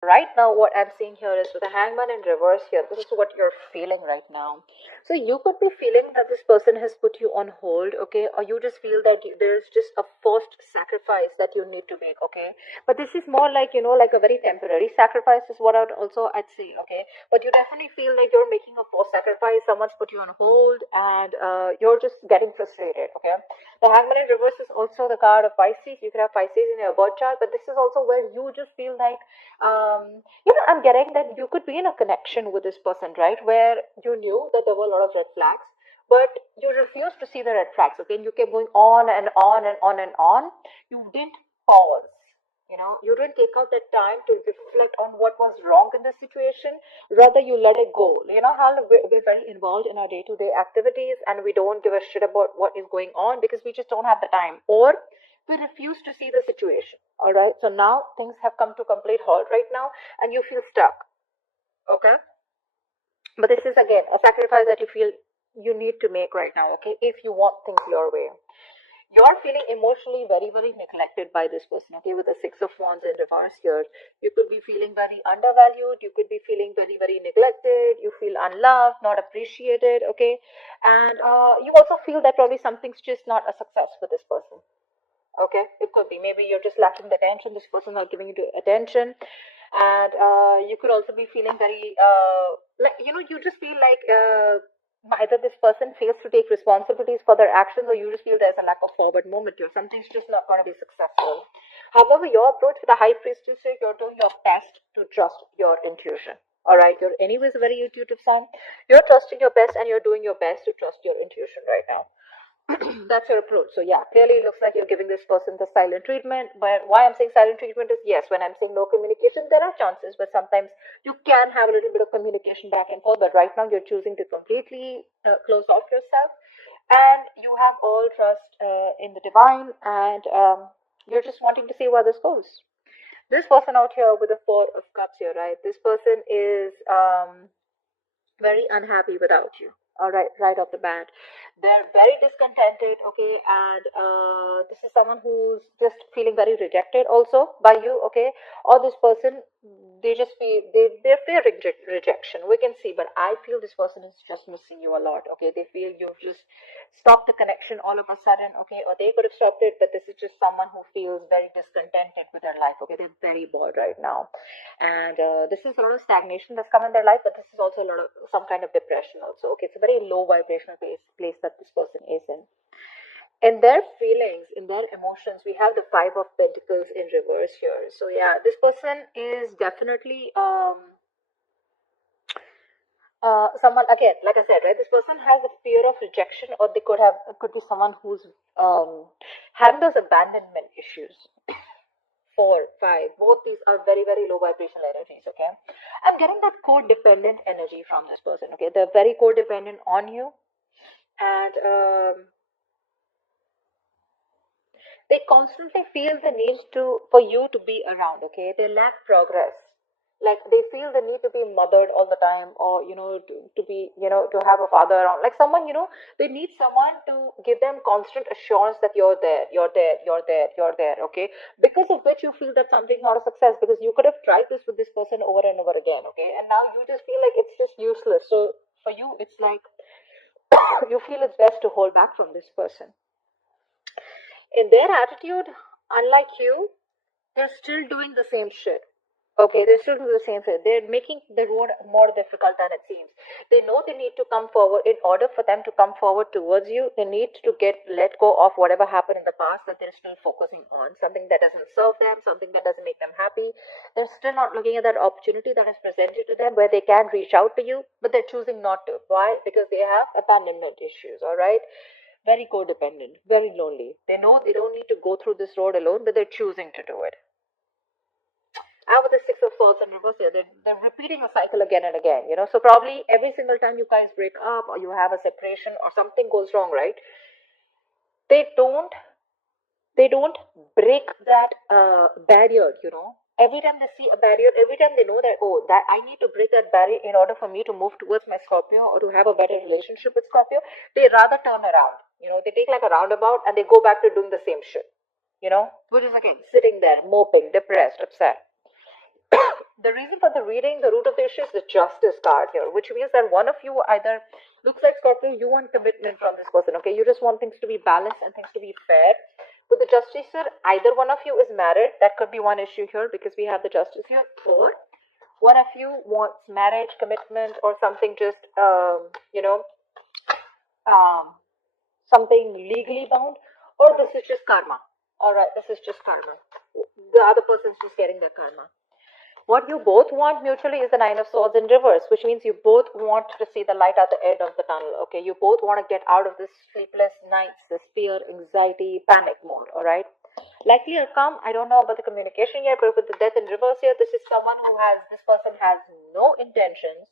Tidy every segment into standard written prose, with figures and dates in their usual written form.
Right now, what I'm seeing here is with the hangman in reverse here, this is what you're feeling right now. So you could be feeling that this person has put you on hold, okay, or you just feel that there's just a forced sacrifice that you need to make, okay. But this is more like, like a very temporary sacrifice is what I'd say, okay. But you definitely feel like you're making a forced sacrifice, someone's put you on hold, and you're just getting frustrated, okay. The hangman in reverse is also the card of Pisces. You can have Pisces in your birth chart, but this is also where you just feel like I'm getting that you could be in a connection with this person, right? Where you knew that there were a lot of red flags, but you refused to see the red flags, okay? And you kept going on and on and on and on. You didn't pause. You didn't take out that time to reflect on what was wrong in the situation. Rather, you let it go. You know how we're very involved in our day to day activities and we don't give a shit about what is going on because we just don't have the time. Or we refuse to see the situation. All right. So now things have come to complete halt right now, and you feel stuck. Okay. But this is again a sacrifice that you feel you need to make right now. Okay. If you want things your way, you're feeling emotionally very, very neglected by this person. Okay. With the Six of Wands in reverse here, you could be feeling very undervalued. You could be feeling very, very neglected. You feel unloved, not appreciated. Okay. And you also feel that probably something's just not a success with this person. Okay, it could be. Maybe you're just lacking the attention. This person not giving you the attention, and you could also be feeling very like you just feel like either this person fails to take responsibilities for their actions, or you just feel there's a lack of forward movement here. Something's just not going to be successful. However, your approach with the High Priestess here, you're doing your best to trust your intuition. All right, you're anyways a very intuitive sign. You're trusting your best, and you're doing your best to trust your intuition right now. That's your approach. So yeah, clearly it looks like you're giving this person the silent treatment. But why I'm saying silent treatment is yes, when I'm saying no communication, there are chances, but sometimes you can have a little bit of communication back and forth. But right now you're choosing to completely close off yourself, and you have all trust in the divine, and you're just wanting to see where this goes. This person out here with the Four of Cups here, right? This person is very unhappy without you. All right, right off the bat, they're very discontented. Okay, and this is someone who's just feeling very rejected also by you. Okay, or this person, they just feel they're fearing rejection. We can see, but I feel this person is just missing you a lot. Okay, they feel you've just stopped the connection all of a sudden. Okay, or they could have stopped it, but this is just someone who feels very discontented with their life. Okay, they're very bored right now, and this is a lot of stagnation that's come in their life, but this is also a lot of some kind of depression also. Okay, it's a very low vibrational place that this person is in their feelings, in their emotions. We have the Five of Pentacles in reverse here. So yeah, this person is definitely someone, again, like I said, right, this person has a fear of rejection, or they could be someone who's having those abandonment issues. Four, five, both these are very, very low vibrational energies. Okay, I'm getting that codependent energy from this person. Okay, they're very codependent on you, and they constantly feel the need to for you to be around. Okay, they lack progress. Like they feel the need to be mothered all the time, or to be to have a father around, like someone, they need someone to give them constant assurance that you're there, you're there, you're there, you're there. Okay, because of which you feel that something's not a success, because you could have tried this with this person over and over again. Okay, and now you just feel like it's just useless. So for you it's like you feel it's best to hold back from this person. In their attitude, unlike you, they're still doing the same shit. Okay, they're still doing the same shit. They're making the road more difficult than it seems. They know they need to come forward. In order for them to come forward towards you, they need to let go of whatever happened in the past that they're still focusing on. Something that doesn't serve them, something that doesn't make them happy. They're still not looking at that opportunity that is presented to them where they can reach out to you, but they're choosing not to. Why? Because they have abandonment issues, all right? Very codependent, very lonely. They know they don't need to go through this road alone, but they're choosing to do it. And with the Six of Swords in reverse here, they're repeating a cycle again and again, So probably every single time you guys break up or you have a separation or something goes wrong, right? They don't they don't break that barrier. Every time they see a barrier, every time they know that, oh, that I need to break that barrier in order for me to move towards my Scorpio or to have a better relationship with Scorpio, they rather turn around. They take like a roundabout and they go back to doing the same shit. Which is again sitting there, moping, depressed, upset. The reason for the reading, the root of the issue is the justice card here, which means that one of you either looks like Scorpio, you want commitment from this person, okay? You just want things to be balanced and things to be fair. With the justice here, either one of you is married. That could be one issue here because we have the justice here. Or one of you wants marriage, commitment, or something just, um, something legally bound. Or this is just karma. All right, this is just karma. The other person's just getting their karma. What you both want mutually is the Nine of Swords in reverse, which means you both want to see the light at the end of the tunnel. Okay, you both want to get out of this sleepless nights, this fear, anxiety, panic mode. All right. Likely outcome, I don't know about the communication yet, but with the death in reverse here, this is someone who has, this person has no intentions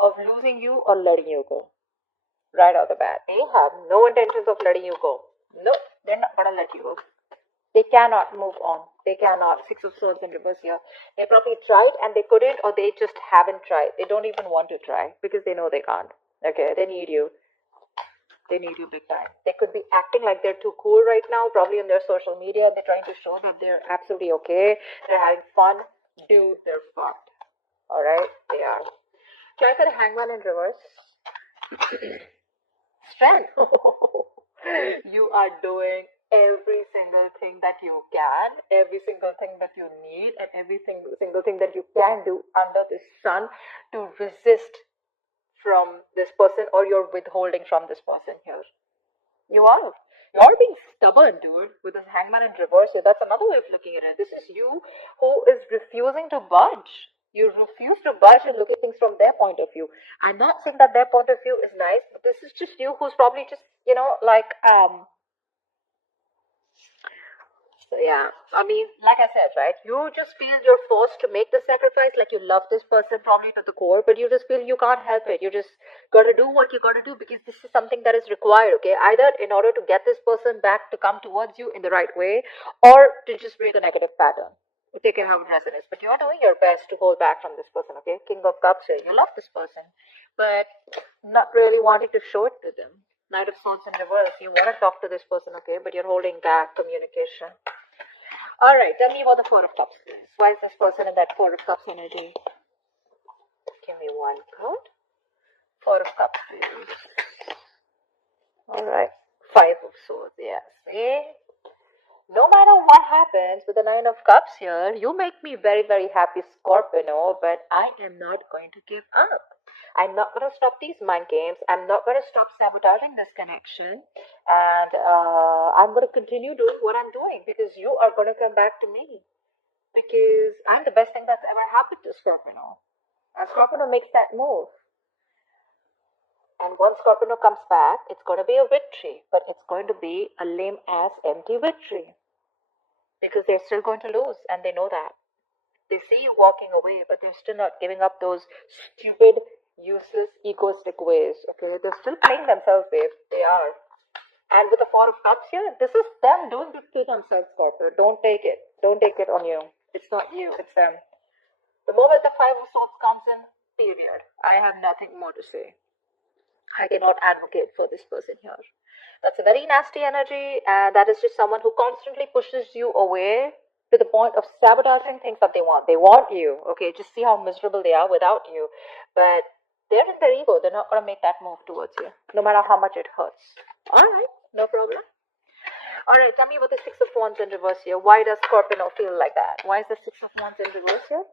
of losing you or letting you go. Right out the bat. They have no intentions of letting you go. No, they're not gonna let you go. They cannot move on. They cannot. Six of Swords in reverse here. They probably tried and they couldn't, or they just haven't tried. They don't even want to try because they know they can't. Okay, they need you. They need you big time. They could be acting like they're too cool right now, probably on their social media. They're trying to show that they're absolutely okay. They're having fun. Dude, they're fucked. Alright? They are. Try for the Hangman in reverse. Strength. You are doing every single thing that you can, every single thing that you need, and every single thing that you can do under the sun to resist from this person, or you're withholding from this person here. You are. You're being stubborn, dude, with this Hangman in reverse here. That's another way of looking at it. This is you who is refusing to budge. You refuse to budge and look at things from their point of view. I'm not saying that their point of view is nice, but this is just you who's probably just, so yeah, I mean, like I said, right? You just feel you're forced to make the sacrifice, like you love this person probably to the core, but you just feel you can't help it. You just gotta do what you gotta do because this is something that is required, okay? Either in order to get this person back to come towards you in the right way, or to just break a negative pattern. Take care how it resonates. But you're doing your best to hold back from this person, okay? King of Cups here. You love this person, but not really wanting to show it to them. Knight of Swords in reverse. You want to talk to this person, okay? But you're holding back communication. Alright, tell me about the Four of Cups, please. Why is this person in that Four of Cups energy? Give me one card. Four of Cups, please. Alright. Five of Swords, yes. See? No matter what happens with the Nine of Cups here, you make me very, very happy, Scorpio, but I am not going to give up. I'm not going to stop these mind games. I'm not going to stop sabotaging this connection. And I'm going to continue doing what I'm doing because you are going to come back to me. Because I'm the best thing that's ever happened to Scorpio. And Scorpio makes that move. And once Scorpio comes back, it's going to be a victory. But it's going to be a lame ass empty victory. Because they're still going to lose. And they know that. They see you walking away, but they're still not giving up those stupid, useless, egoistic ways. Okay, they're still playing themselves, babe. They are. And with the Four of Cups here, this is them doing this to themselves, Scorpio. Don't take it. Don't take it on you. It's not you. It's them. The moment the Five of Swords comes in, period. I have nothing more to say. I cannot advocate for this person here. That's a very nasty energy, and that is just someone who constantly pushes you away to the point of sabotaging things that they want. They want you, okay? Just see how miserable they are without you. But they're in their ego. They're not going to make that move towards you, no matter how much it hurts. All right, no problem. All right, tell me about the Six of Wands in reverse here. Why does Scorpio feel like that? Why is the Six of Wands in reverse here?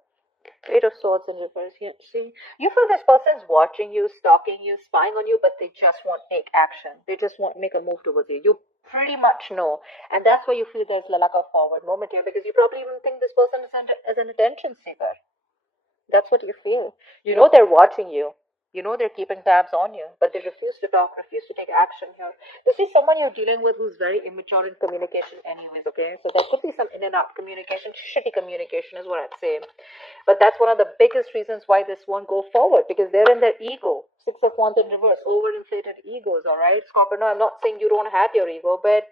Eight of Swords in reverse here. See, you feel this person's watching you, stalking you, spying on you, but they just won't take action. They just won't make a move towards you. You pretty much know. And that's why you feel there's like a forward moment here, because you probably even think this person is an attention seeker. That's what you feel. You know they're watching you. You know they're keeping tabs on you, but they refuse to talk, refuse to take action here. This is someone you're dealing with who's very immature in communication anyways, okay? So there could be some in and out communication, shitty communication is what I'd say. But that's one of the biggest reasons why this won't go forward, because they're in their ego. Six of Wands in reverse, overinflated egos, alright? Scorpio, no, I'm not saying you don't have your ego, but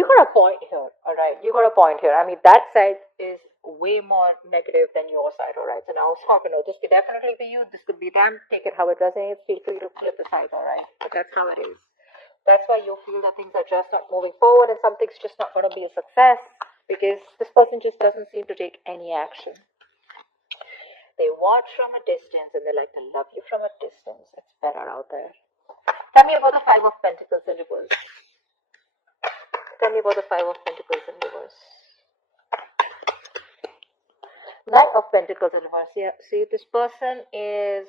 you got a point here, alright? You got a point here. I mean, that side is way more negative than your side, alright? So now, Scorpio, this could definitely be you. This could be them. Take it how it resonates. Feel free to flip the side, alright? But that's how it is. That's why you feel that things are just not moving forward and something's just not going to be a success. because this person just doesn't seem to take any action. They watch from a distance and they like to love you from a distance. It's better out there. Tell me about the Five of Pentacles in reverse. Tell me about the Five of Pentacles in reverse. Knight of Pentacles in reverse. Yeah, see, this person is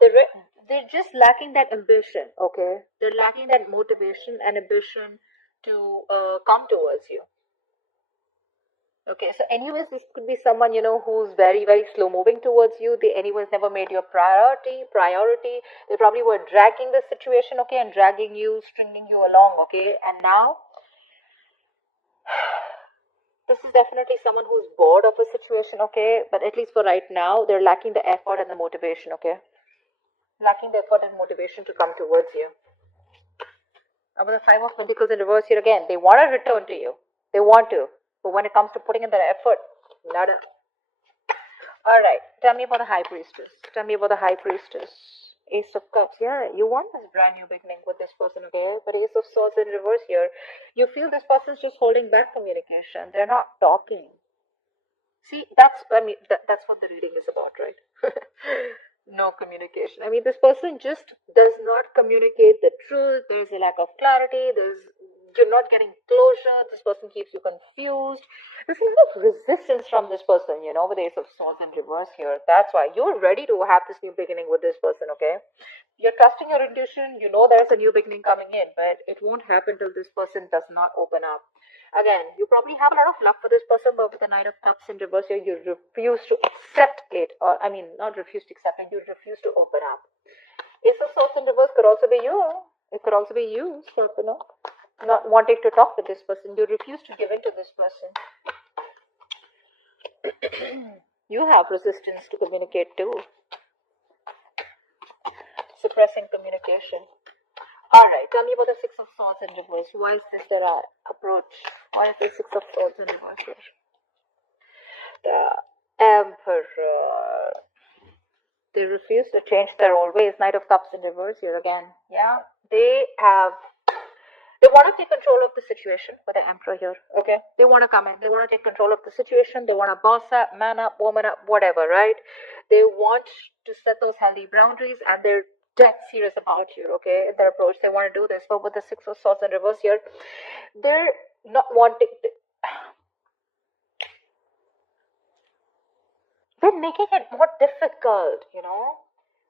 they're just lacking that ambition. Okay, they're lacking that motivation and ambition to come towards you. Okay, so anyways, this could be someone, who's very, very slow moving towards you. They anyways never made you a priority. They probably were dragging the situation, okay, and dragging you, stringing you along, okay. And now, this is definitely someone who's bored of a situation, okay. But at least for right now, they're lacking the effort and the motivation, okay. Lacking the effort and motivation to come towards you. About the Five of Pentacles in reverse here again, they want to return to you. They want to. But when it comes to putting in their effort, nada. Alright, tell me about the High Priestess. Tell me about the High Priestess. Ace of Cups. Yeah, you want this brand new beginning with this person, okay? But Ace of Swords in reverse here. You feel this person's just holding back communication. They're not talking. See, that's what the reading is about, right? No communication. I mean, this person just does not communicate the truth. There's a lack of clarity. You're not getting closure. This person keeps you confused. There's a lot of resistance from this person, with Ace of Swords in reverse here. That's why you're ready to have this new beginning with this person, okay? You're trusting your intuition. You know there's a new beginning coming in, but it won't happen till this person does not open up. Again, you probably have a lot of love for this person, but with the Knight of Cups in reverse here, you refuse to accept it. Or, I mean, not refuse to accept it, you refuse to open up. Ace of Swords in reverse could also be you. It could also be you, Scorpio. Not wanting to talk with this person. You refuse to give in to this person. You have resistance to communicate too. Suppressing communication. Alright, tell me about the Six of Swords in reverse. Why is this their approach? Why is the Six of Swords in reverse here? The Emperor. They refuse to change their old ways. Knight of Cups in reverse here again. Yeah, they want to take control of the situation with the Emperor here, okay? They want to come in. They want to take control of the situation. They want to boss up, man up, woman up, whatever, right? They want to set those healthy boundaries, and they're dead serious about you, okay? In their approach, they want to do this. But with the Six of Swords in reverse here, they're not wanting... They're making it more difficult,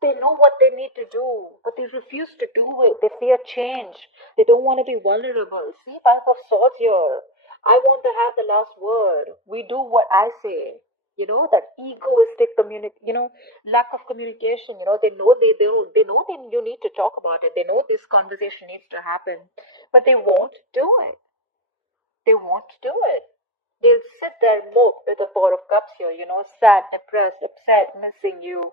They know what they need to do, but they refuse to do it. They fear change. They don't want to be vulnerable. See, Five of Swords here. I want to have the last word. We do what I say. That egoistic lack of communication. They know you need to talk about it. They know this conversation needs to happen, but they won't do it. They won't do it. They'll sit there and mope with the Four of Cups here, sad, depressed, upset, missing you,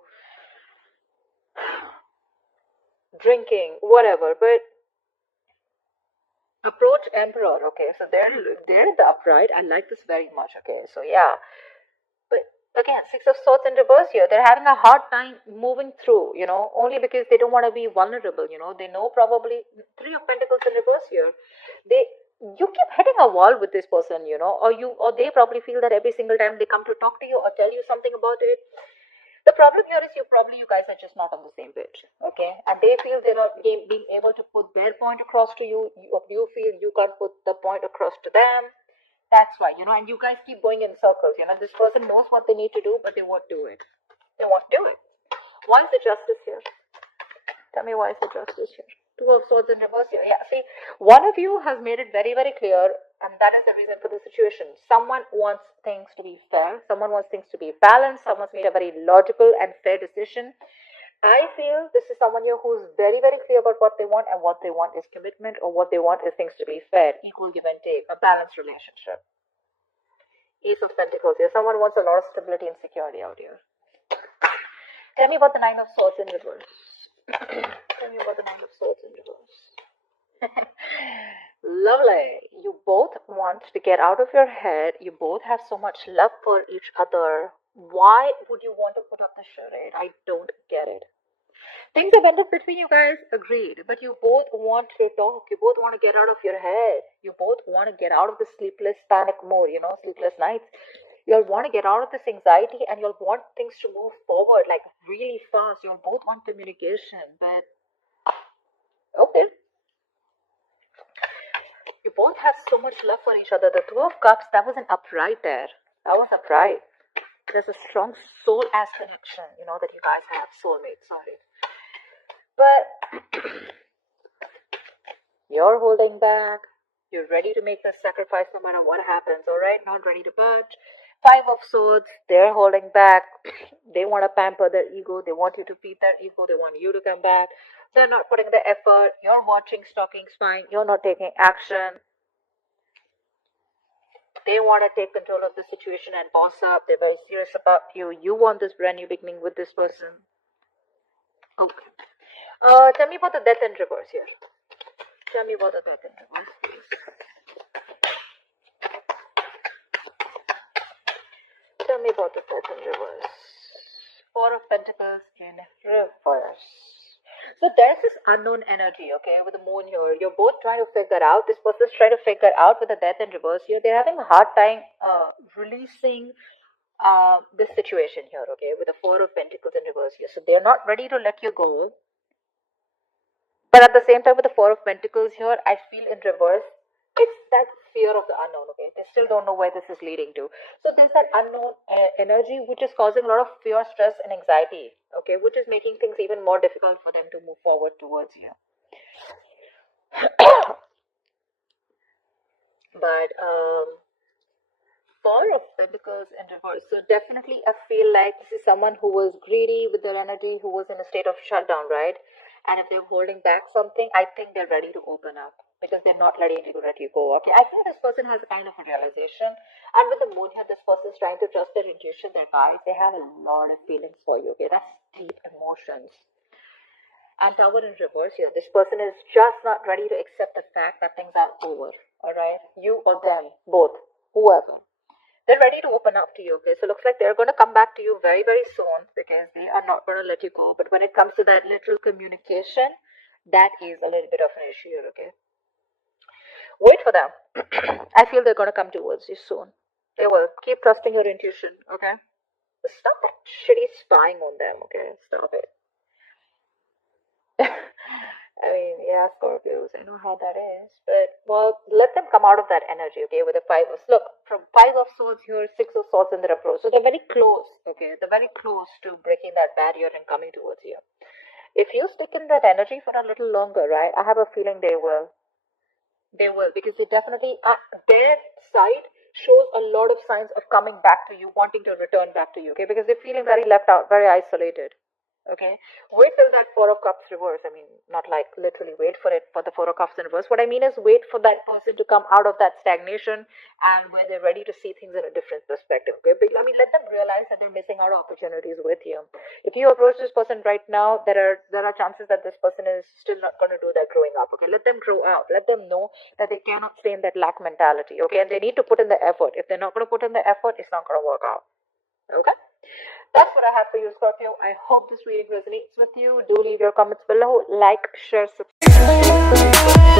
drinking, whatever. But approach Emperor, okay? So they're in the upright. I like this very much, okay? So yeah. But again, Six of Swords in reverse here. They're having a hard time moving through, only because they don't want to be vulnerable, They know probably Three of Pentacles in reverse here. You keep hitting a wall with this person, or they probably feel that every single time they come to talk to you or tell you something about it. The problem here is you guys are just not on the same page, okay? And they feel they're not being able to put their point across to you, or you feel you can't put the point across to them. That's why, and you guys keep going in circles, This person knows what they need to do, but they won't do it. They won't do it. Why is the Justice here? Tell me, why is the Justice here? Two of Swords in reverse here. Yeah, see, one of you has made it very, very clear, and that is the reason for the situation. Someone wants things to be fair. Someone wants things to be balanced. Someone's made a very logical and fair decision. I feel this is someone here who's very, very clear about what they want, and what they want is commitment, or what they want is things to be fair, equal give and take, a balanced relationship. Ace of Pentacles here. Someone wants a lot of stability and security out here. Tell me about the Nine of Swords in reverse. Tell me about the Nine of Swords in reverse. Lovely. You both want to get out of your head. You both have so much love for each other. Why would you want to put up the charade? I don't get it. Things have ended between you guys, agreed. But you both want to talk. You both want to get out of your head. You both want to get out of the sleepless panic mode, sleepless nights. You'll want to get out of this anxiety and you'll want things to move forward like really fast. You'll both want communication, but okay. You both have so much love for each other. The Two of Cups, that was an upright there. That was upright. There's a strong soul ass connection, that you guys have. Soulmate, sorry. But you're holding back. You're ready to make the sacrifice no matter what happens, alright? Not ready to budge. Five of Swords, they're holding back. They want to pamper their ego. They want you to feed their ego. They want you to come back. They're not putting the effort. You're watching, stalking, spying. You're not taking action. They want to take control of the situation and boss up. They're very serious about you. You want this brand new beginning with this person. Okay. Tell me about the Death in reverse here. Tell me about the Death in reverse, please. Tell me about the Death in reverse. Four of Pentacles in reverse. So there's this unknown energy, okay, with the moon here. You're both trying to figure out. This person's trying to figure out with the Death in reverse here. They're having a hard time releasing this situation here, okay, with the Four of Pentacles in reverse here. So they're not ready to let you go. But at the same time, with the Four of Pentacles here, I feel in reverse, it's that fear of the unknown, okay? They still don't know where this is leading to. So there's that unknown energy which is causing a lot of fear, stress, and anxiety, okay? Which is making things even more difficult for them to move forward towards you. But Four of Pentacles in reverse. So definitely I feel like this is someone who was greedy with their energy, who was in a state of shutdown, right? And if they're holding back something, I think they're ready to open up because they're not ready to let you go. Okay, I think this person has a kind of a realization. And with the moon here, this person is trying to trust their intuition, their guides. They have a lot of feelings for you. Okay, that's deep emotions. And Tower in reverse here, this person is just not ready to accept the fact that things are over. Alright, you or them, both, whoever. They're ready to open up to you, okay? So it looks like they're going to come back to you very, very soon because they are not going to let you go. But when it comes to that literal communication, that is a little bit of an issue, okay? Wait for them. I feel they're going to come towards you soon. They will. Keep trusting your intuition, okay? Stop that shitty spying on them, okay? Stop it. I mean, yeah, Scorpios, I know how that is. But, well, let them come out of that energy, okay, with the Five of... Look, from Five of Swords here, Six of Swords in the approach. So they're very close, okay? They're very close to breaking that barrier and coming towards you. If you stick in that energy for a little longer, right, I have a feeling they will. They will, because they definitely... their side shows a lot of signs of coming back to you, wanting to return back to you, okay? Because they're feeling very left out, very isolated. Okay, wait till that Four of Cups reverse. I mean, not like literally wait for it for the Four of Cups in reverse. What I mean is wait for that person to come out of that stagnation and where they're ready to see things in a different perspective. Okay, but, I mean, let them realize that they're missing out on opportunities with you. If you approach this person right now, there are chances that this person is still not going to do that growing up. Okay, let them grow out. Let them know that they cannot stay in that lack mentality. Okay, and they need to put in the effort. If they're not going to put in the effort, it's not going to work out. Okay. That's what I have for you, Scorpio. I hope this reading resonates with you. Do leave your comments below. Like, share, subscribe.